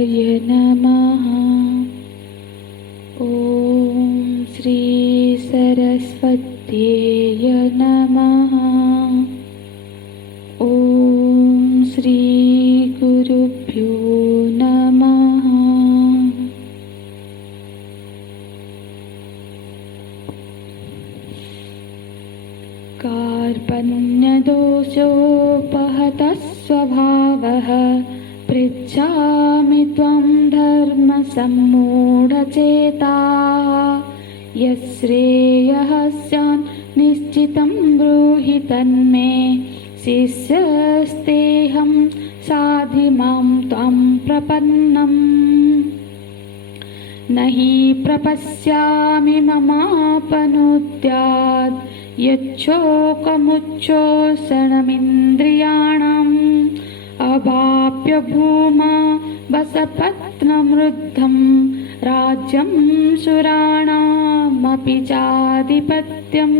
नमः। ॐ श्री सरस्वत्यै नमः। ॐ श्री गुरुभ्यो नमः। कार्पण्यदोषोपहतः स्वभावः पृच्छामि त्वं धर्मसम्मूढचेताः। यश्रेयः स्यान् निश्चितं ब्रूहि तन्मे। शिष्यस्तेऽहं साधिमां त्वां प्रपन्नम्। न हि प्रपश्यामि ममापनुद्यात् यच्छोकमुच्छोषणमिन्द्रियाणाम्। अवाप्य भूमा वसपत्नमृद्धं राज्यं सुराणामपि चाधिपत्यम्।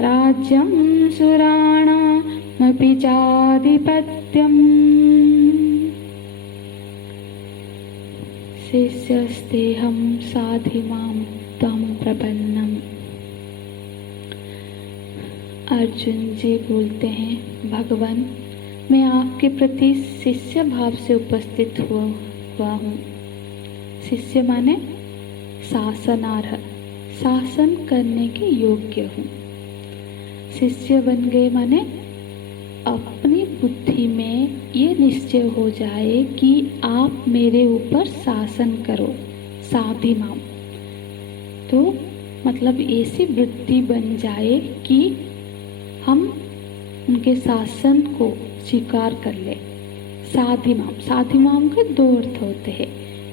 राज्यं सुराणामपि चाधिपत्यम्। शिष्यस्तेऽहं साधिमां त्वं प्रपन्नम्। अर्जुन जी बोलते हैं, भगवान मैं आपके प्रति शिष्य भाव से उपस्थित हुआ हूँ। शिष्य माने शासनार्ह, शासन करने के योग्य हूँ। शिष्य बन गए माने अपनी बुद्धि में ये निश्चय हो जाए कि आप मेरे ऊपर शासन करो, साधिमाम। तो मतलब ऐसी वृत्ति बन जाए कि हम उनके शासन को स्वीकार कर ले। साधिमाम, साधिमाम के दो अर्थ होते हैं।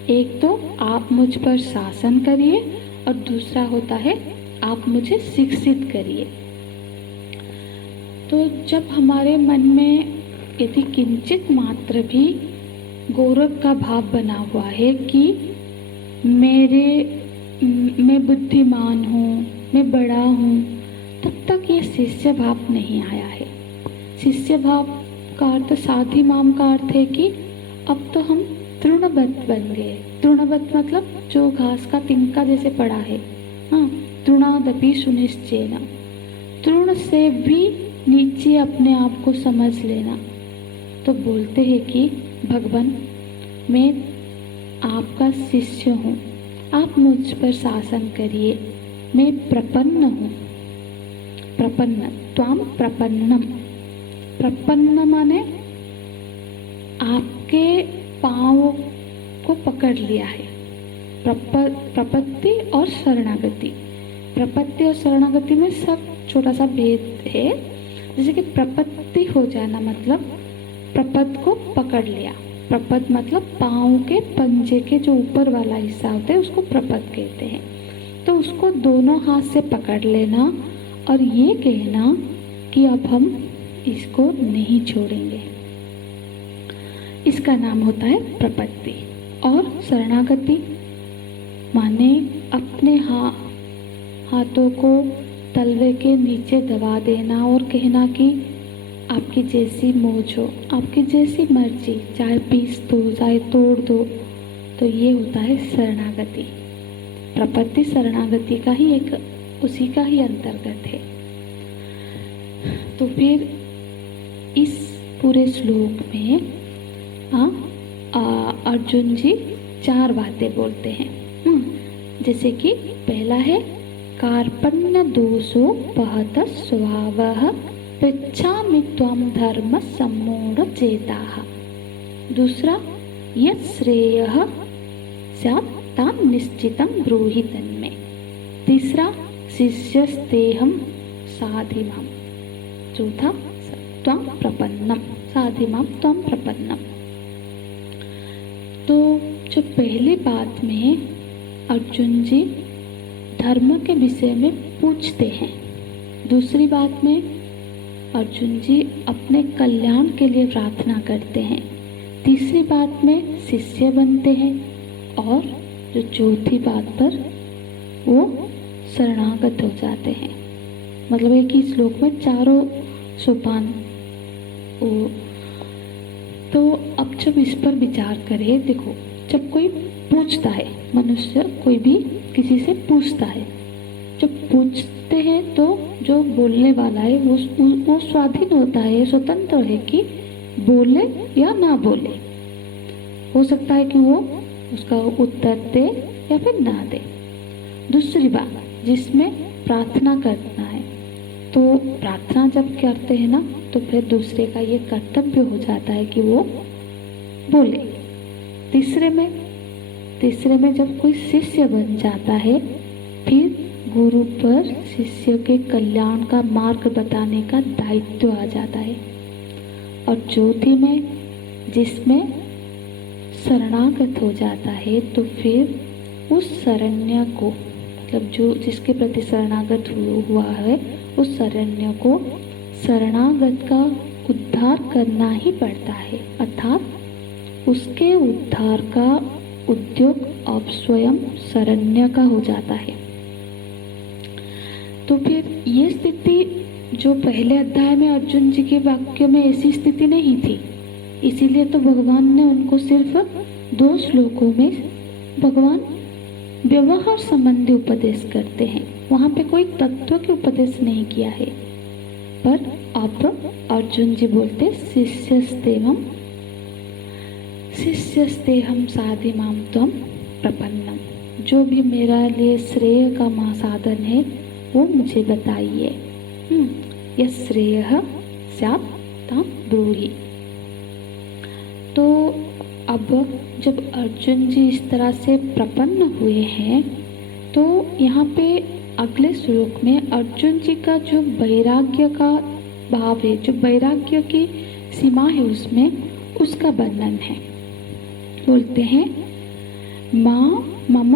एक तो आप मुझ पर शासन करिए और दूसरा होता है आप मुझे शिक्षित करिए। तो जब हमारे मन में यदि किंचित मात्र भी गौरव का भाव बना हुआ है कि मैं बुद्धिमान हूँ, मैं बड़ा हूँ, तब तक ये शिष्य भाव नहीं आया है। शिष्य भाव का अर्थ, साधिमाम का अर्थ है कि अब तो हम तृणवत बन गए। तृणवत मतलब जो घास का तिनका जैसे पड़ा है। हाँ, तृणादपि सुनिश्चयेन, तृण से भी नीचे अपने आप को समझ लेना। तो बोलते हैं कि भगवान मैं आपका शिष्य हूँ, आप मुझ पर शासन करिए, मैं प्रपन्न हूँ। प्रपन्न, त्वाम प्रपन्नम। प्रपन्न माने आपके पाँव को पकड़ लिया है। प्रपत्ति और शरणागति, प्रपत्ति और शरणागति में सब छोटा सा भेद है। जैसे कि प्रपत्ति हो जाना मतलब प्रपद को पकड़ लिया। प्रपद मतलब पाँव के पंजे के जो ऊपर वाला हिस्सा होता है उसको प्रपद कहते हैं। तो उसको दोनों हाथ से पकड़ लेना और ये कहना कि अब हम इसको नहीं छोड़ेंगे। इसका नाम होता है प्रपत्ति। और शरणागति माने अपने हाथों को तलवे के नीचे दबा देना और कहना कि आपकी जैसी मौज हो, आपकी जैसी मर्जी, चाहे पीस दो चाहे तोड़ दो। तो ये होता है शरणागति। प्रपत्ति शरणागति का ही एक, उसी का ही अंतर्गत है। तो फिर इस पूरे श्लोक में अर्जुन जी 4 बातें बोलते हैं। जैसे कि पहला है कार्पण्य दोषोपहत स्वभावः पृच्छामि त्वं धर्म सम्मूढचेताः। दूसरा यत् श्रेयः स्यात् तान् निश्चितं ब्रूहि तन्मे। तीसरा शिष्यस्तेऽहं साधिमां। चौथा त्वं प्रपन्नम, साधिमां त्वं प्रपन्नम। तो जो पहली बात में अर्जुन जी धर्म के विषय में पूछते हैं, दूसरी बात में अर्जुन जी अपने कल्याण के लिए प्रार्थना करते हैं, तीसरी बात में शिष्य बनते हैं और जो चौथी बात पर वो शरणागत हो जाते हैं। मतलब एक ही श्लोक में चारों सोपान। तो अब जब इस पर विचार करें, देखो जब कोई पूछता है, मनुष्य कोई भी किसी से पूछता है, जब पूछते हैं तो जो बोलने वाला है वो स्वाधीन होता है, स्वतंत्र है कि बोले या ना बोले। हो सकता है कि वो उसका उत्तर दे या फिर ना दे। दूसरी बात, जिसमें प्रार्थना करना है, तो प्रार्थना जब करते हैं ना तो फिर दूसरे का ये कर्तव्य हो जाता है कि वो बोले। तीसरे में जब कोई शिष्य बन जाता है, फिर गुरु पर शिष्य के कल्याण का मार्ग बताने का दायित्व आ जाता है। और चौथी में जिसमें शरणागत हो जाता है, तो फिर उस शरण्य को, मतलब जो जिसके प्रति शरणागत हुआ है, उस शरण्य को शरणागत का उद्धार करना ही पड़ता है, अर्थात उसके उद्धार का उद्योग अब स्वयं शरण्य का हो जाता है। तो फिर ये स्थिति जो पहले अध्याय में अर्जुन जी के वाक्य में ऐसी स्थिति नहीं थी, इसीलिए तो भगवान ने उनको सिर्फ 2 श्लोकों में भगवान व्यवहार संबंधी उपदेश करते हैं, वहां पे कोई तत्व के उपदेश नहीं किया है। पर अब अर्जुन जी बोलते शिष्यस्तेहम साधिमाम त्वं प्रपन्नम, जो भी मेरा लिए श्रेय का महासाधन है वो मुझे बताइए। यह श्रेय स्यात् तं ब्रूहि। तो अब जब अर्जुन जी इस तरह से प्रपन्न हुए हैं, तो यहाँ पे अगले श्लोक में अर्जुन जी का जो वैराग्य का भाव है, जो वैराग्य की सीमा है, उसमें उसका वर्णन है। बोलते हैं मां मम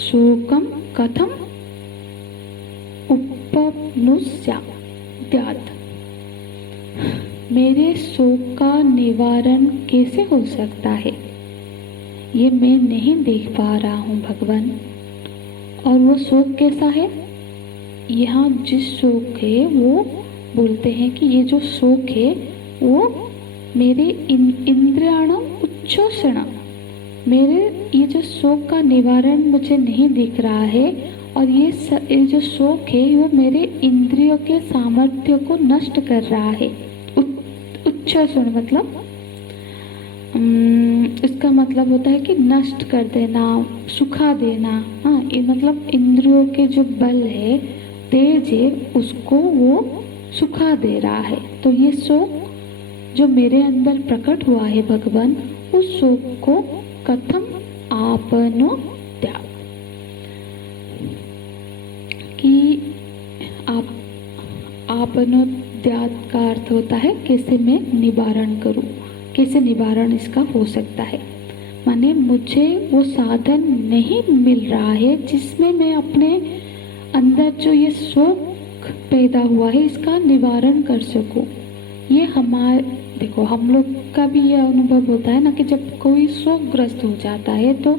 शोकम कथम उपनुस्यात्, मेरे शोक का निवारण कैसे हो सकता है, ये मैं नहीं देख पा रहा हूँ भगवान। और वो शोक कैसा है, यहाँ जिस शोक है वो बोलते हैं कि ये जो शोक है वो मेरे इंद्रियाणम उच्छोषण, मेरे ये जो शोक का निवारण मुझे नहीं दिख रहा है, और ये जो शोक है वो मेरे इंद्रियों के सामर्थ्य को नष्ट कर रहा है। उच्छोषण मतलब इसका मतलब होता है कि नष्ट कर देना, सुखा देना। हाँ, ये मतलब इंद्रियों के जो बल है, तेज है, उसको वो सुखा दे रहा है। तो ये शोक जो मेरे अंदर प्रकट हुआ है भगवान, उस शोक को कथम आपनो त्याग, कि आपनो त्याग का अर्थ होता है कैसे मैं निवारण करूं, कैसे निवारण इसका हो सकता है। माने मुझे वो साधन नहीं मिल रहा है जिसमें मैं अपने अंदर जो ये शोक पैदा हुआ है इसका निवारण कर सकूं। ये देखो हम लोग का भी ये अनुभव होता है ना कि जब कोई शोकग्रस्त हो जाता है तो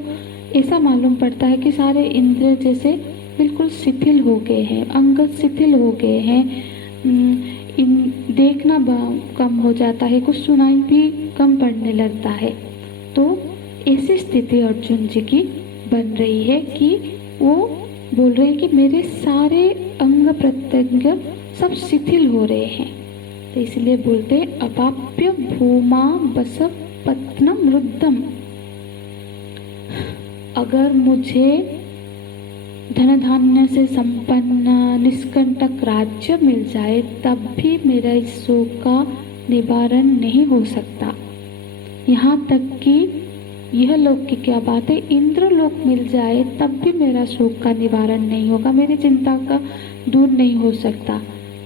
ऐसा मालूम पड़ता है कि सारे इंद्रिय जैसे बिल्कुल शिथिल हो गए हैं, अंग शिथिल हो गए हैं, देखना कम हो जाता है, कुछ सुनाई भी कम पड़ने लगता है। तो ऐसी स्थिति अर्जुन जी की बन रही है कि वो बोल रहे हैं कि मेरे सारे अंग प्रत्यंग सब शिथिल हो रहे हैं। तो इसलिए बोलते अपाप्य भूमा बस पत्नम रुद्धम, अगर मुझे धन धान्य से संपन्न निष्कंटक राज्य मिल जाए तब भी मेरा इस शोक का निवारण नहीं हो सकता। यहाँ तक कि यह लोक की क्या बात है, इंद्रलोक मिल जाए तब भी मेरा शोक का निवारण नहीं होगा, मेरी चिंता का दूर नहीं हो सकता।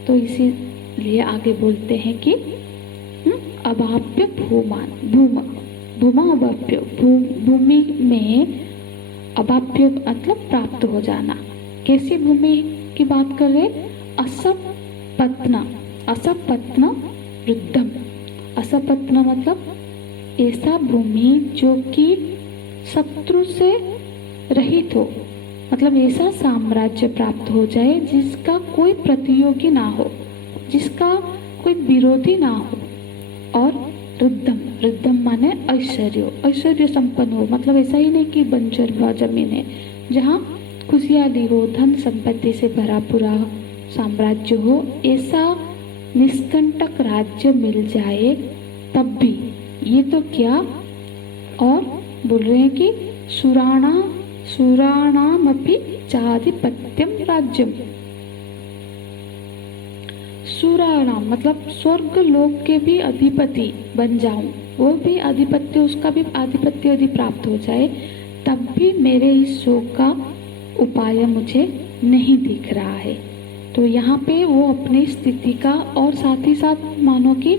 तो इसीलिए आगे बोलते हैं कि अवाप्य भूमा अवाप्य, भूमि में अवाप्य मतलब प्राप्त हो जाना। कैसी भूमि की बात कर रहे, असपत्न वृद्धम। असपत्न मतलब ऐसा भूमि जो कि शत्रु से रहित हो, मतलब ऐसा साम्राज्य प्राप्त हो जाए जिसका कोई प्रतियोगी ना हो, जिसका कोई विरोधी ना हो, और रिद्धम, रिद्धम माने ऐश्वर्य, ऐश्वर्य संपन्न हो, मतलब ऐसा ही नहीं कि बंजर जमीन है, जहाँ खुशहाली हो, धन संपत्ति से भरा पूरा साम्राज्य हो, ऐसा निष्कंटक राज्य मिल जाए तब भी। ये तो क्या, और बोल रहे हैं कि सुराणामपि चाधिपत्यम राज्यम। सुराणाम मतलब स्वर्ग लोक के भी अधिपति बन जाऊं, वो भी अधिपत्य, उसका भी आधिपत्य यदि प्राप्त हो जाए, तब भी मेरे इस शोक का उपाय मुझे नहीं दिख रहा है। तो यहाँ पे वो अपनी स्थिति का, और साथ ही साथ मानो कि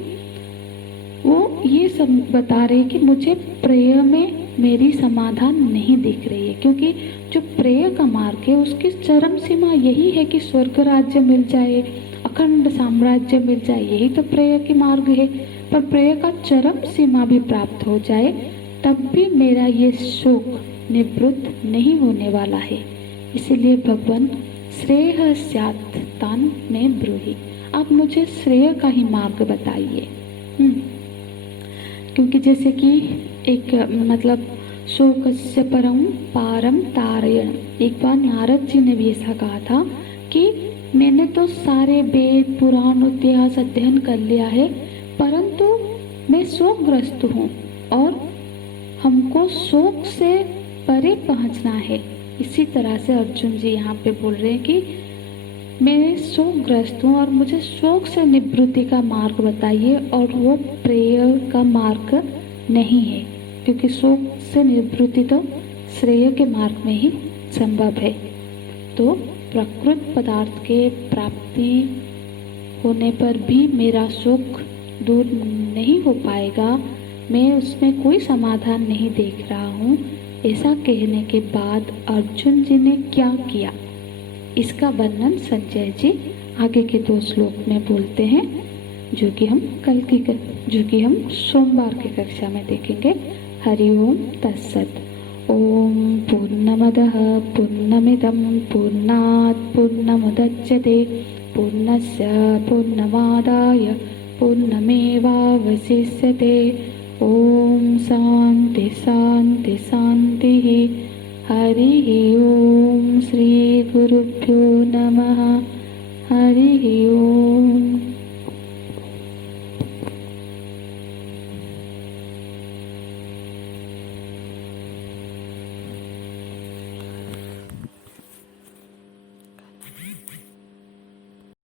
वो ये सब बता रहे कि मुझे प्रेय में मेरी समाधान नहीं दिख रही है, क्योंकि जो प्रेय का मार्ग है उसकी चरम सीमा यही है कि स्वर्ग राज्य मिल जाए, अखंड साम्राज्य मिल जाए, यही तो प्रेय की मार्ग है। पर प्रेय का चरम सीमा भी प्राप्त हो जाए तब भी मेरा ये शोक निवृत्त नहीं होने वाला है। इसीलिए भगवान श्रेय स्यात् तान् मे ब्रूहि, आप मुझे श्रेय का ही मार्ग बताइए। क्योंकि जैसे कि एक मतलब शोकस्य परम पारम तारयण, एक बार नारद जी ने भी ऐसा कहा था कि मैंने तो सारे वेद पुराण इतिहास अध्ययन कर लिया है, परंतु मैं शोकग्रस्त हूँ और हमको शोक से परे पहुँचना है। इसी तरह से अर्जुन जी यहाँ पे बोल रहे हैं कि मैं शोकग्रस्त हूँ और मुझे शोक से निवृत्ति का मार्ग बताइए, और वो प्रेय का मार्ग नहीं है, क्योंकि शोक से निवृत्ति तो श्रेय के मार्ग में ही संभव है। तो प्रकृत पदार्थ के प्राप्ति होने पर भी मेरा शोक दूर नहीं हो पाएगा, मैं उसमें कोई समाधान नहीं देख रहा हूँ। ऐसा कहने के बाद अर्जुन जी ने क्या किया, इसका वर्णन संजय जी आगे के 2 श्लोक में बोलते हैं, जो कि हम सोमवार की कक्षा में देखेंगे। हरि ओम तत्सत। ओम पूर्णमदः पूर्णमिदं पूर्णात् पूर्णमुदच्यते पूर्णस्य पूर्णमादाय पूर्णमेवावशिष्यते। ओम शांति शांति शांतिः। हरिः ओम श्री गुरुभ्यो नमः। हरिः ओम।